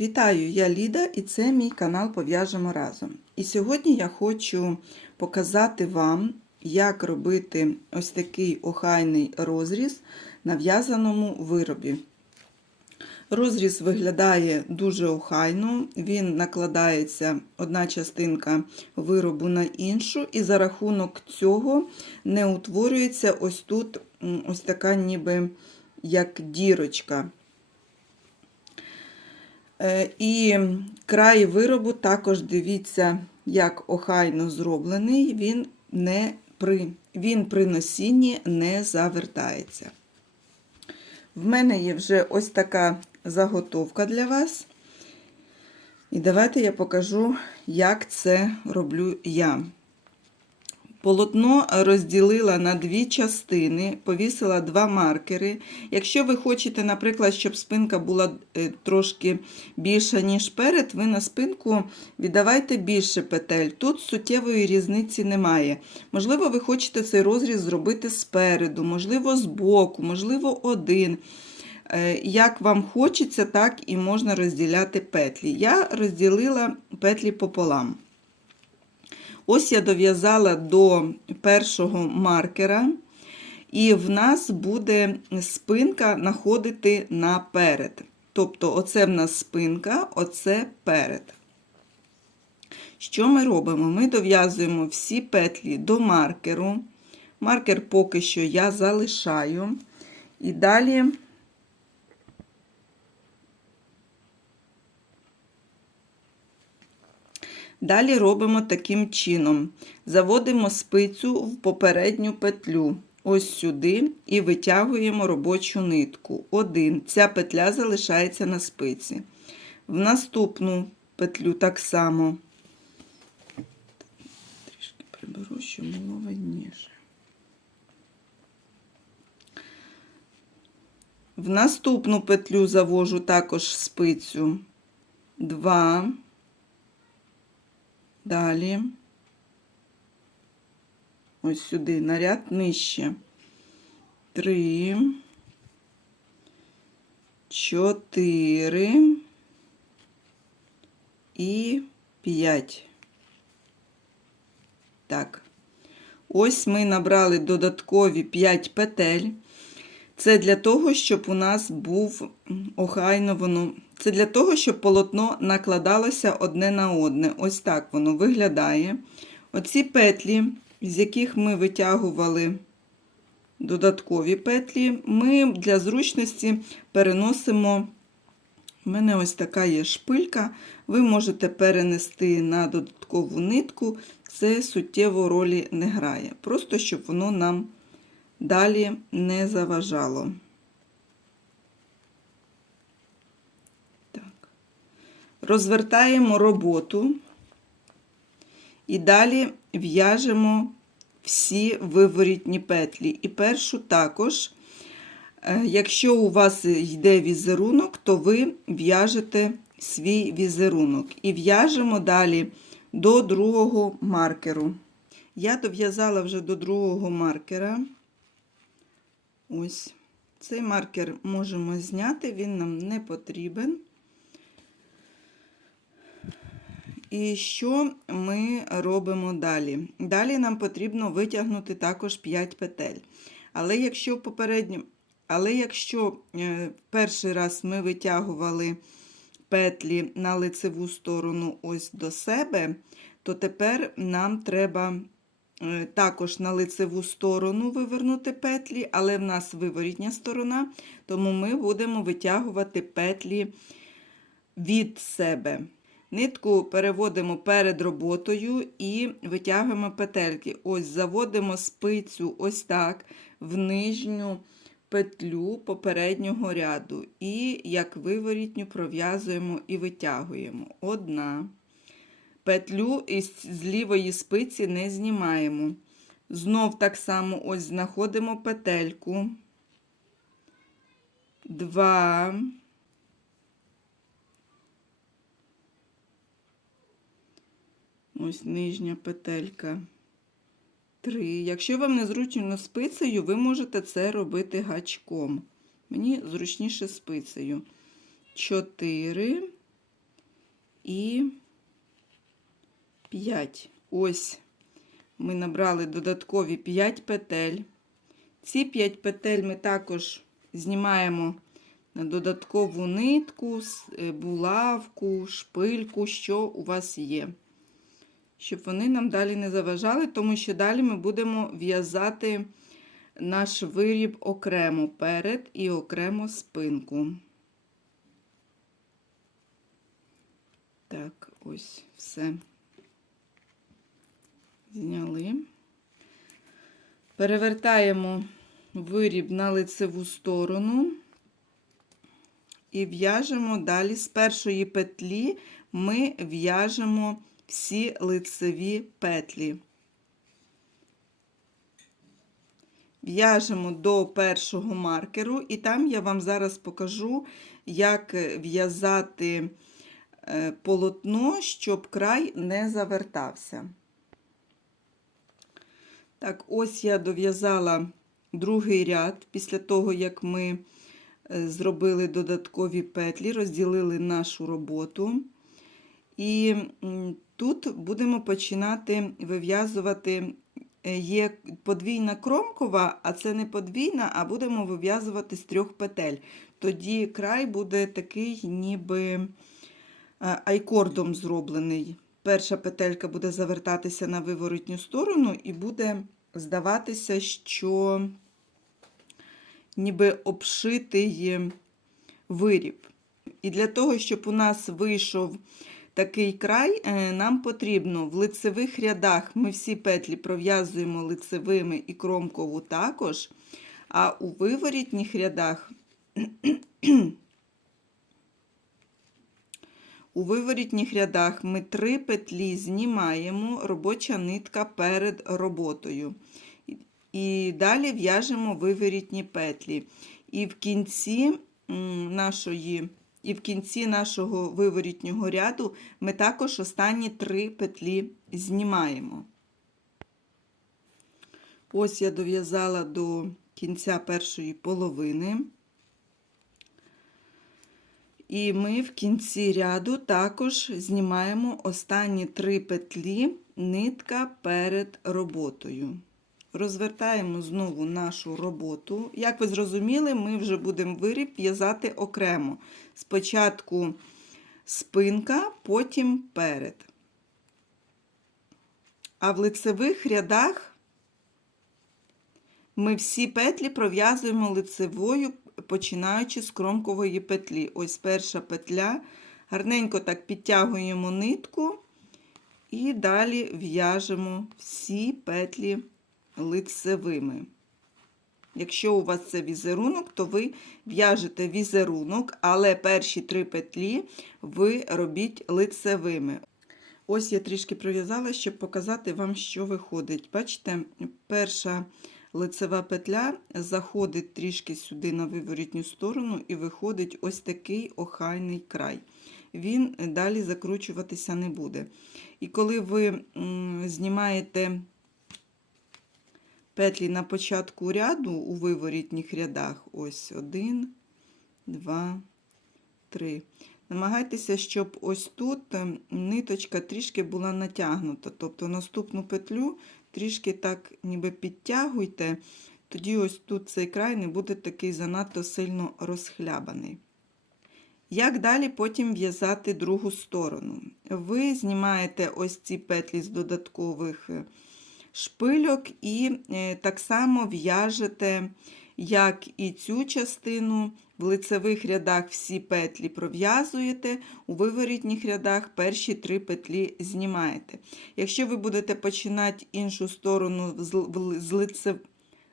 Вітаю, я Ліда і це мій канал Пов'яжемо разом. І сьогодні я хочу показати вам, як робити ось такий охайний розріз на в'язаному виробі. Розріз виглядає дуже охайно, він накладається одна частинка виробу на іншу, і за рахунок цього не утворюється ось тут ось така ніби як дірочка. Е, І край виробу також дивіться, як охайно зроблений, він, не при, він при носінні не завертається. В мене є вже ось така заготовка для вас. І давайте я покажу, як це роблю я. Полотно розділила на дві частини, повісила два маркери. Якщо ви хочете, наприклад, щоб спинка була е, трошки більша, ніж перед, ви на спинку віддавайте більше петель. Тут суттєвої різниці немає. Можливо, ви хочете цей розріз зробити спереду, можливо, збоку, можливо, один. Е, Як вам хочеться, так і можна розділяти петлі. Я розділила петлі пополам. Ось я дов'язала до першого маркера, і в нас буде спинка находити наперед. Тобто, оце в нас спинка, оце перед. Що ми робимо? Ми дов'язуємо всі петлі до маркеру. Маркер поки що я залишаю. І далі Далі робимо таким чином: заводимо спицю в попередню петлю, ось сюди, і витягуємо робочу нитку. Один. Ця петля залишається на спиці. В наступну петлю так само. Трішки приберу, щоб було видніше. В наступну петлю завожу також спицю. Два. Далі, ось сюди наряд нижче. Три, чотири і п'ять. Так, ось ми набрали додаткові 5 петель. Це для того, щоб у нас був охайно воно. Це для того, щоб полотно накладалося одне на одне. Ось так воно виглядає. Оці петлі, з яких ми витягували додаткові петлі, ми для зручності переносимо. У мене ось така є шпилька. Ви можете перенести на додаткову нитку, це суттєво ролі не грає. Просто щоб воно нам далі не заважало. Розвертаємо роботу і далі в'яжемо всі виворітні петлі. І першу також, е, якщо у вас йде візерунок, то ви в'яжете свій візерунок. І в'яжемо далі до другого маркеру. Я дов'язала вже до другого маркера. Ось цей маркер можемо зняти, він нам не потрібен. І що ми робимо далі? Далі нам потрібно витягнути також 5 петель. Але якщо попередньо, але якщо е, перший раз ми витягували петлі на лицеву сторону ось до себе, то тепер нам треба Е, також на лицеву сторону вивернути петлі, але в нас виворітня сторона, тому ми будемо витягувати петлі від себе. Нитку переводимо перед роботою і витягуємо петельки. Ось заводимо спицю ось так в нижню петлю попереднього ряду. І як виворітню пров'язуємо і витягуємо. Одна петлю з лівої спиці не знімаємо. Знов так само ось знаходимо петельку. Два. Ось нижня петелька. Три. Якщо вам не зручно спицею, ви можете це робити гачком. Мені зручніше спицею. Чотири. і 5. Ось ми набрали додаткові 5 петель. Ці 5 петель ми також знімаємо на додаткову нитку, е, булавку, шпильку, що у вас є. Щоб вони нам далі не заважали, тому що далі ми будемо в'язати наш виріб окремо перед і окремо спинку. Так, ось все. Зняли. Перевертаємо виріб на лицеву сторону і в'яжемо далі з першої петлі ми в'яжемо всі лицеві петлі. В'яжемо до першого маркеру, і там я вам зараз покажу, як в'язати е, полотно, щоб край не завертався. Так, ось я дов'язала другий ряд після того, як ми е, зробили додаткові петлі, розділили нашу роботу. І тут будемо починати вив'язувати. е, Є подвійна кромкова, а це не подвійна, а будемо вив'язувати з трьох петель. Тоді край буде такий, ніби е, айкордом зроблений. Перша петелька буде завертатися на виворотню сторону, і буде здаватися, що ніби обшитий виріб. І для того, щоб у нас вийшов такий край, е, нам потрібно в лицевих рядах ми всі петлі пров'язуємо лицевими і кромкову також, а у виворітніх рядах у виворітніх рядах ми три петлі знімаємо, робоча нитка перед роботою. І далі в'яжемо виворітні петлі. І в кінці нашої і в кінці нашого виворітнього ряду ми також останні три петлі знімаємо. Ось я дов'язала до кінця першої половини. І ми в кінці ряду також знімаємо останні три петлі нитка перед роботою. Розвертаємо знову нашу роботу. Як ви зрозуміли, ми вже будемо виріб в'язати окремо. Спочатку спинка, потім перед. А в лицевих рядах ми всі петлі пров'язуємо лицевою, починаючи з кромкової петлі. Ось перша петля. Гарненько так підтягуємо нитку і далі в'яжемо всі петлі лицевими. Якщо у вас це візерунок, то ви в'яжете візерунок, але перші три петлі ви робіть лицевими. Ось я трішки пров'язала, щоб показати вам, що виходить. Бачите, перша лицева петля заходить трішки сюди на виворітню сторону і виходить ось такий охайний край. Він далі закручуватися не буде. І коли ви знімаєте петлі на початку ряду у виворітніх рядах, ось один, два, три. Намагайтеся, щоб ось тут ем, ниточка трішки була натягнута. Тобто наступну петлю трішки так ніби підтягуйте, тоді ось тут цей край не буде такий занадто сильно розхлябаний. Як далі потім в'язати другу сторону? Ви знімаєте ось ці петлі з додаткових е, шпильок і е, так само в'яжете, як і цю частину, в лицевих рядах всі петлі пров'язуєте, у виворітніх рядах перші три петлі знімаєте. Якщо ви будете починати іншу сторону з, лицев,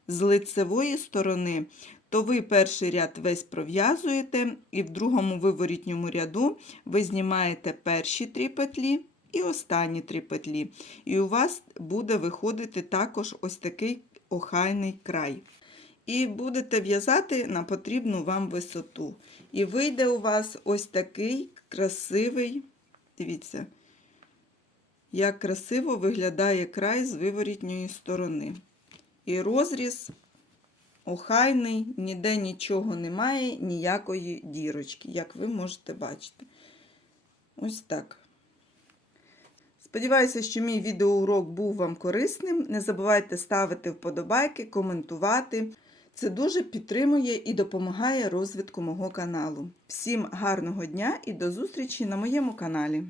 з лицевої сторони, то ви перший ряд весь пров'язуєте, і в другому виворітньому ряду ви знімаєте перші три петлі і останні три петлі. І у вас буде виходити також ось такий охайний край. І будете в'язати на потрібну вам висоту. І вийде у вас ось такий красивий, дивіться, як красиво виглядає край з виворітньої сторони. І розріз охайний, ніде нічого немає, ніякої дірочки, як ви можете бачити. Ось так. Сподіваюся, що мій відеоурок був вам корисним. Не забувайте ставити вподобайки, коментувати. Це дуже підтримує і допомагає розвитку мого каналу. Всім гарного дня і до зустрічі на моєму каналі.